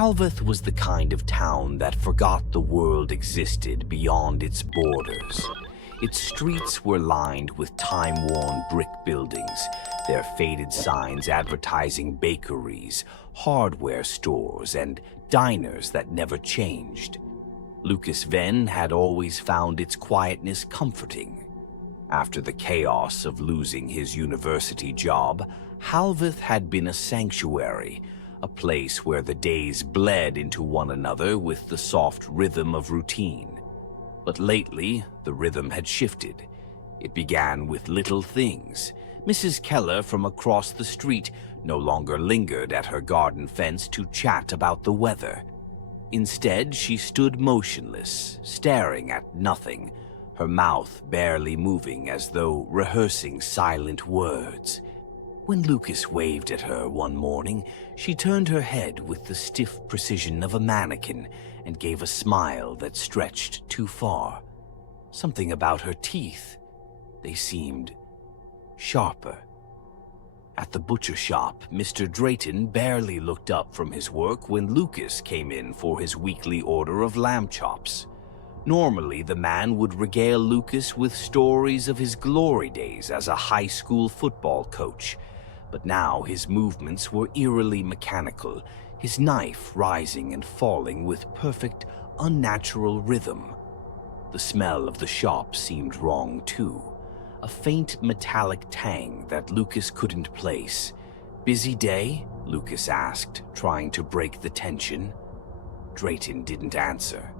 Halveth was the kind of town that forgot the world existed beyond its borders. Its streets were lined with time-worn brick buildings, their faded signs advertising bakeries, hardware stores, and diners that never changed. Lucas Venn had always found its quietness comforting. After the chaos of losing his university job, Halveth had been a sanctuary, a place where the days bled into one another with the soft rhythm of routine. But lately, the rhythm had shifted. It began with little things. Mrs. Keller from across the street no longer lingered at her garden fence to chat about the weather. Instead, she stood motionless, staring at nothing, her mouth barely moving as though rehearsing silent words. When Lucas waved at her one morning, she turned her head with the stiff precision of a mannequin and gave a smile that stretched too far. Something about her teeth. They seemed sharper. At the butcher shop, Mr. Drayton barely looked up from his work when Lucas came in for his weekly order of lamb chops. Normally, the man would regale Lucas with stories of his glory days as a high school football coach, but now his movements were eerily mechanical, his knife rising and falling with perfect, unnatural rhythm. The smell of the shop seemed wrong too, a faint metallic tang that Lucas couldn't place. "Busy day?" Lucas asked, trying to break the tension. Drayton didn't answer.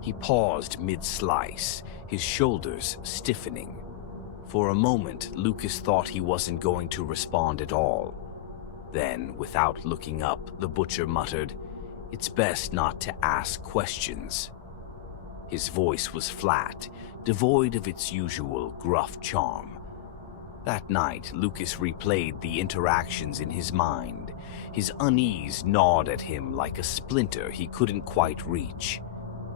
He paused mid-slice, his shoulders stiffening. For a moment, Lucas thought he wasn't going to respond at all. Then, without looking up, the butcher muttered, "It's best not to ask questions." His voice was flat, devoid of its usual gruff charm. That night, Lucas replayed the interactions in his mind. His unease gnawed at him like a splinter he couldn't quite reach.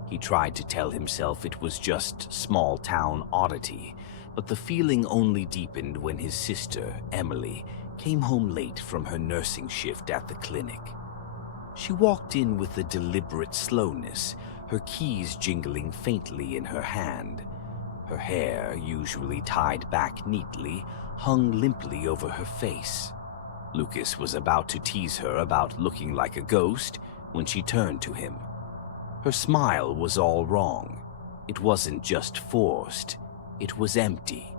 He tried to tell himself it was just small-town oddity, but the feeling only deepened when his sister, Emily, came home late from her nursing shift at the clinic. She walked in with a deliberate slowness, her keys jingling faintly in her hand. Her hair, usually tied back neatly, hung limply over her face. Lucas was about to tease her about looking like a ghost when she turned to him. Her smile was all wrong. It wasn't just forced, it was empty.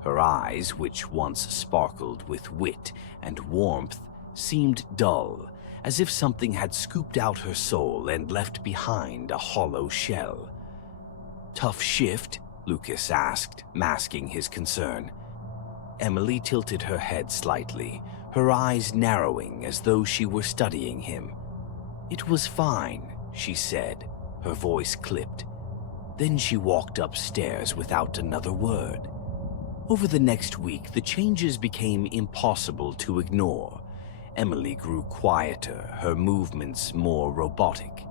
Her eyes, which once sparkled with wit and warmth, seemed dull, as if something had scooped out her soul and left behind a hollow shell. "Tough shift?" Lucas asked, masking his concern. Emily tilted her head slightly, her eyes narrowing as though she were studying him. "It was fine," she said, her voice clipped. Then she walked upstairs without another word. Over the next week, the changes became impossible to ignore. Emily grew quieter, her movements more robotic.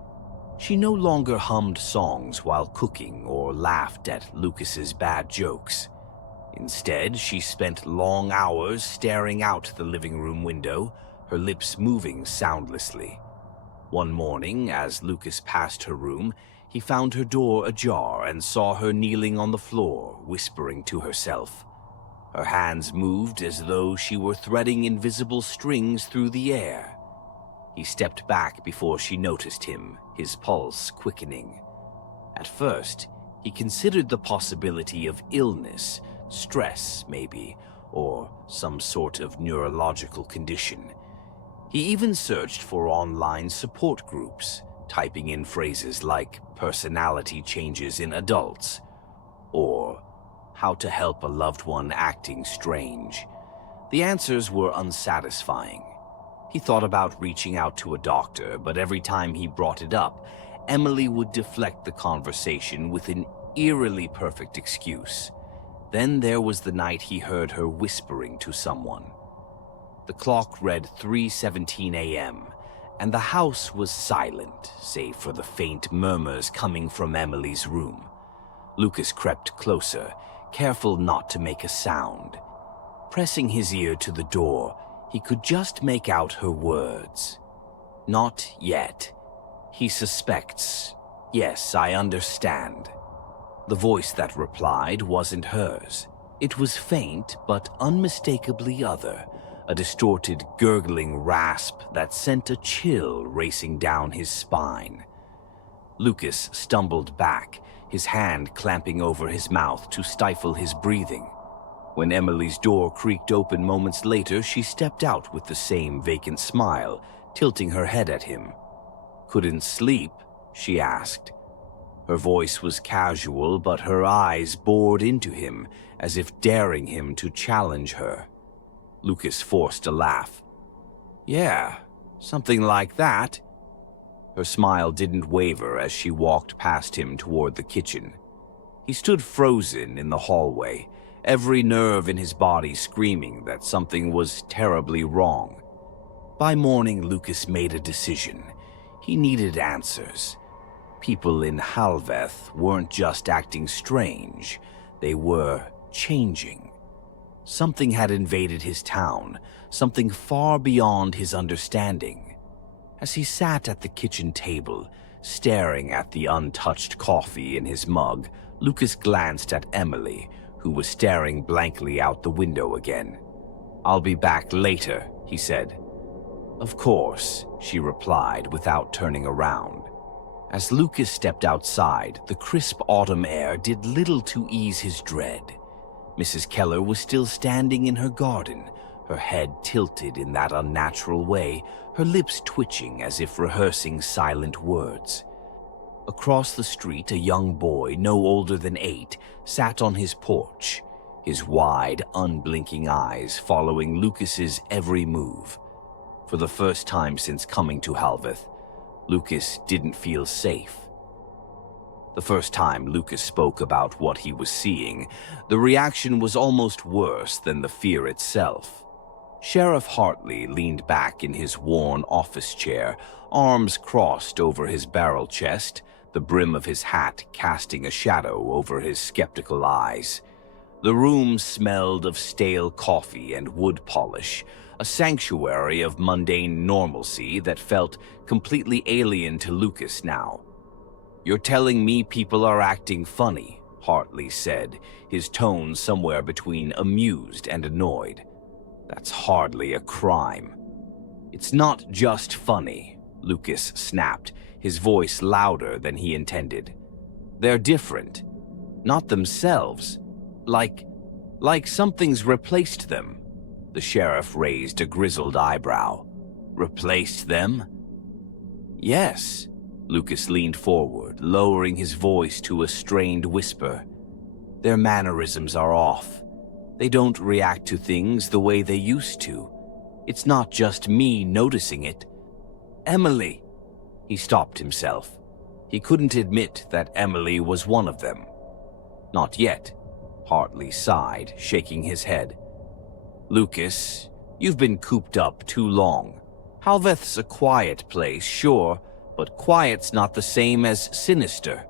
She no longer hummed songs while cooking or laughed at Lucas's bad jokes. Instead, she spent long hours staring out the living room window, her lips moving soundlessly. One morning, as Lucas passed her room, he found her door ajar and saw her kneeling on the floor, whispering to herself. Her hands moved as though she were threading invisible strings through the air. He stepped back before she noticed him, his pulse quickening. At first, he considered the possibility of illness, stress maybe, or some sort of neurological condition. He even searched for online support groups, typing in phrases like personality changes in adults, or how to help a loved one acting strange. The answers were unsatisfying. He thought about reaching out to a doctor, but every time he brought it up, Emily would deflect the conversation with an eerily perfect excuse. Then there was the night he heard her whispering to someone. The clock read 3:17 a.m., and the house was silent, save for the faint murmurs coming from Emily's room. Lucas crept closer, careful not to make a sound. Pressing his ear to the door, he could just make out her words. "Not yet," He suspects. Yes, I understand. The voice that replied wasn't hers. It was faint, but unmistakably other, a distorted, gurgling rasp that sent a chill racing down his spine. Lucas stumbled back, his hand clamping over his mouth to stifle his breathing. When Emily's door creaked open moments later, she stepped out with the same vacant smile, tilting her head at him. "Couldn't sleep?" she asked. Her voice was casual, but her eyes bored into him, as if daring him to challenge her. Lucas forced a laugh. "Yeah, something like that." Her smile didn't waver as she walked past him toward the kitchen. He stood frozen in the hallway, every nerve in his body screaming that something was terribly wrong. By morning, Lucas made a decision. He needed answers. People in Halveth weren't just acting strange, they were changing. Something had invaded his town, something far beyond his understanding. As he sat at the kitchen table, staring at the untouched coffee in his mug, Lucas glanced at Emily, who was staring blankly out the window again. "I'll be back later," he said. "Of course," she replied without turning around. As Lucas stepped outside, the crisp autumn air did little to ease his dread. Mrs. Keller was still standing in her garden, her head tilted in that unnatural way, her lips twitching as if rehearsing silent words. Across the street, a young boy, no older than 8, sat on his porch, his wide, unblinking eyes following Lucas's every move. For the first time since coming to Halveth, Lucas didn't feel safe. The first time Lucas spoke about what he was seeing, the reaction was almost worse than the fear itself. Sheriff Hartley leaned back in his worn office chair, arms crossed over his barrel chest, the brim of his hat casting a shadow over his skeptical eyes. The room smelled of stale coffee and wood polish, a sanctuary of mundane normalcy that felt completely alien to Lucas now. "You're telling me people are acting funny," Hartley said, his tone somewhere between amused and annoyed. "That's hardly a crime." "It's not just funny," Lucas snapped, his voice louder than he intended. "They're different. Not themselves. Like something's replaced them." The sheriff raised a grizzled eyebrow. "Replaced them?" "Yes." Lucas leaned forward, lowering his voice to a strained whisper. "Their mannerisms are off. They don't react to things the way they used to. It's not just me noticing it. Emily." He stopped himself. He couldn't admit that Emily was one of them. "Not yet," Hartley sighed, shaking his head. "Lucas, you've been cooped up too long. Halveth's a quiet place, sure, but quiet's not the same as sinister.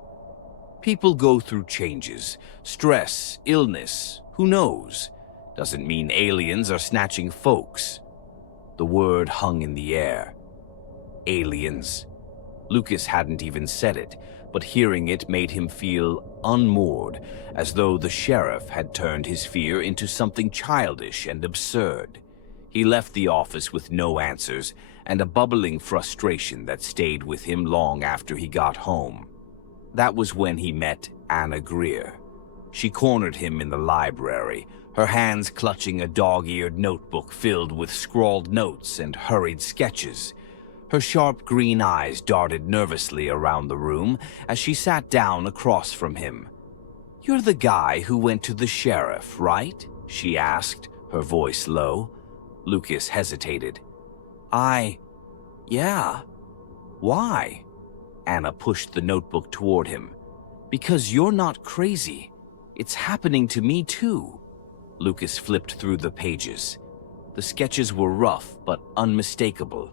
People go through changes, stress, illness, who knows? Doesn't mean aliens are snatching folks." The word hung in the air. Aliens. Lucas hadn't even said it, but hearing it made him feel unmoored, as though the sheriff had turned his fear into something childish and absurd. He left the office with no answers, and a bubbling frustration that stayed with him long after he got home. That was when he met Anna Greer. She cornered him in the library, her hands clutching a dog-eared notebook filled with scrawled notes and hurried sketches. Her sharp green eyes darted nervously around the room as she sat down across from him. "You're the guy who went to the sheriff, right?" she asked, her voice low. Lucas hesitated. Yeah. Why?" Anna pushed the notebook toward him. "Because you're not crazy. It's happening to me too." Lucas flipped through the pages. The sketches were rough but unmistakable.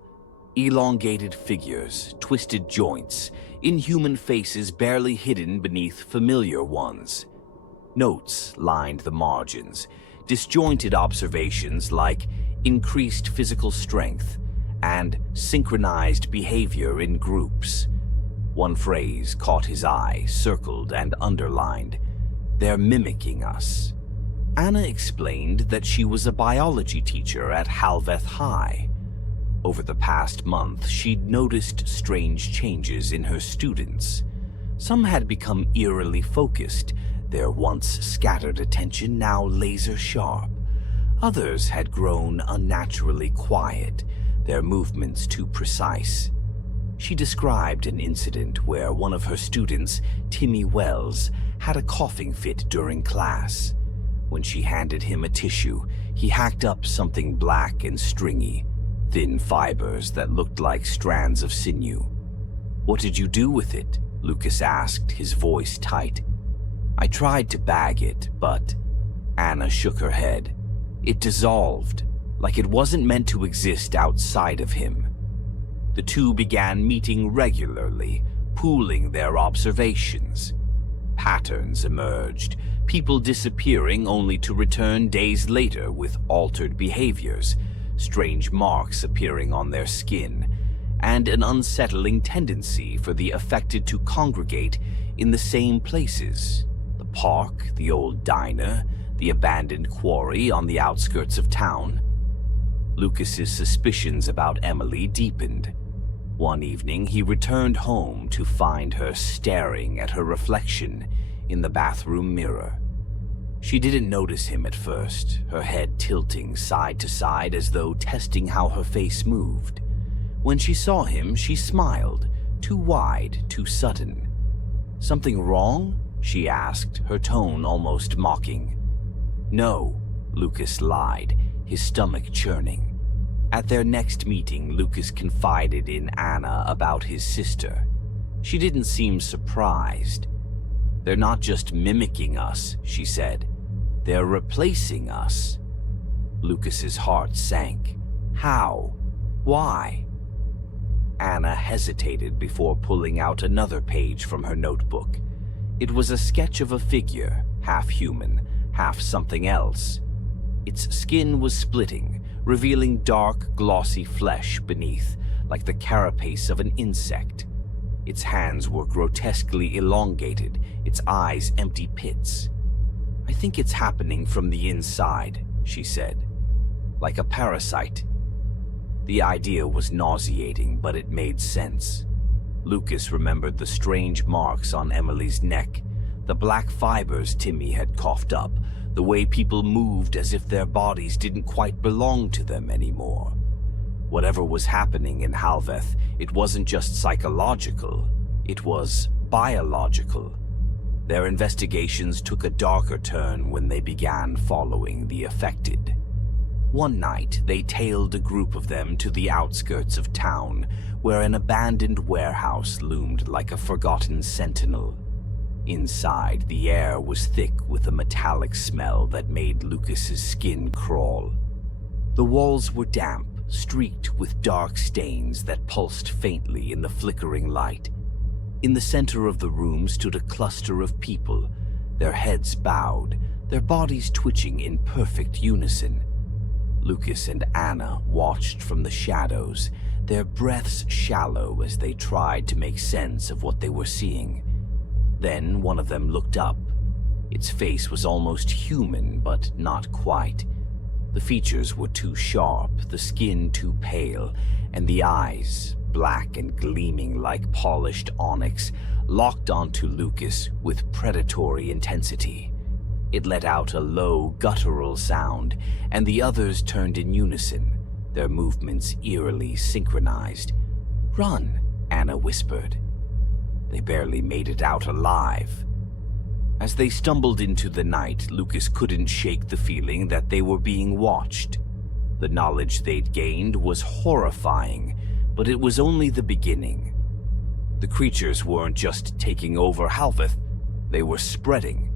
Elongated figures, twisted joints, inhuman faces barely hidden beneath familiar ones. Notes lined the margins, disjointed observations like increased physical strength and synchronized behavior in groups. One phrase caught his eye, circled and underlined. "They're mimicking us." Anna explained that she was a biology teacher at Halveth High. Over the past month, she'd noticed strange changes in her students. Some had become eerily focused, their once scattered attention now laser-sharp. Others had grown unnaturally quiet, their movements too precise. She described an incident where one of her students, Timmy Wells, had a coughing fit during class. When she handed him a tissue, he hacked up something black and stringy, thin fibers that looked like strands of sinew. "What did you do with it?" Lucas asked, his voice tight. "I tried to bag it, but..." Anna shook her head. "It dissolved, like it wasn't meant to exist outside of him." The two began meeting regularly, pooling their observations. Patterns emerged, people disappearing only to return days later with altered behaviors, strange marks appearing on their skin, and an unsettling tendency for the affected to congregate in the same places: the park, the old diner, the abandoned quarry on the outskirts of town. Lucas's suspicions about Emily deepened. One evening, he returned home to find her staring at her reflection in the bathroom mirror. She didn't notice him at first, her head tilting side to side as though testing how her face moved. When she saw him, she smiled, too wide, too sudden. "Something wrong?" she asked, her tone almost mocking. "No," Lucas lied, his stomach churning. At their next meeting, Lucas confided in Anna about his sister. She didn't seem surprised. "They're not just mimicking us," she said. "They're replacing us." Lucas's heart sank. "How? Why?" Anna hesitated before pulling out another page from her notebook. It was a sketch of a figure, half human, half something else. Its skin was splitting, revealing dark, glossy flesh beneath, like the carapace of an insect. Its hands were grotesquely elongated, its eyes empty pits. "I think it's happening from the inside," she said. "Like a parasite." The idea was nauseating, but it made sense. Lucas remembered the strange marks on Emily's neck, the black fibers Timmy had coughed up, the way people moved as if their bodies didn't quite belong to them anymore. Whatever was happening in Halveth, it wasn't just psychological, it was biological. Their investigations took a darker turn when they began following the affected. One night, they tailed a group of them to the outskirts of town, where an abandoned warehouse loomed like a forgotten sentinel. Inside, the air was thick with a metallic smell that made Lucas's skin crawl. The walls were damp, streaked with dark stains that pulsed faintly in the flickering light. In the center of the room stood a cluster of people, their heads bowed, their bodies twitching in perfect unison. Lucas and Anna watched from the shadows, their breaths shallow as they tried to make sense of what they were seeing. Then one of them looked up. Its face was almost human, but not quite. The features were too sharp, the skin too pale, and the eyes, black and gleaming like polished onyx, locked onto Lucas with predatory intensity. It let out a low, guttural sound, and the others turned in unison, their movements eerily synchronized. "Run," Anna whispered. They barely made it out alive. As they stumbled into the night, Lucas couldn't shake the feeling that they were being watched. The knowledge they'd gained was horrifying, but it was only the beginning. The creatures weren't just taking over Halveth, they were spreading.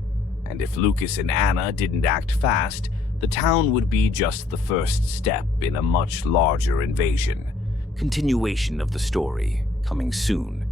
And if Lucas and Anna didn't act fast, the town would be just the first step in a much larger invasion. Continuation of the story, coming soon.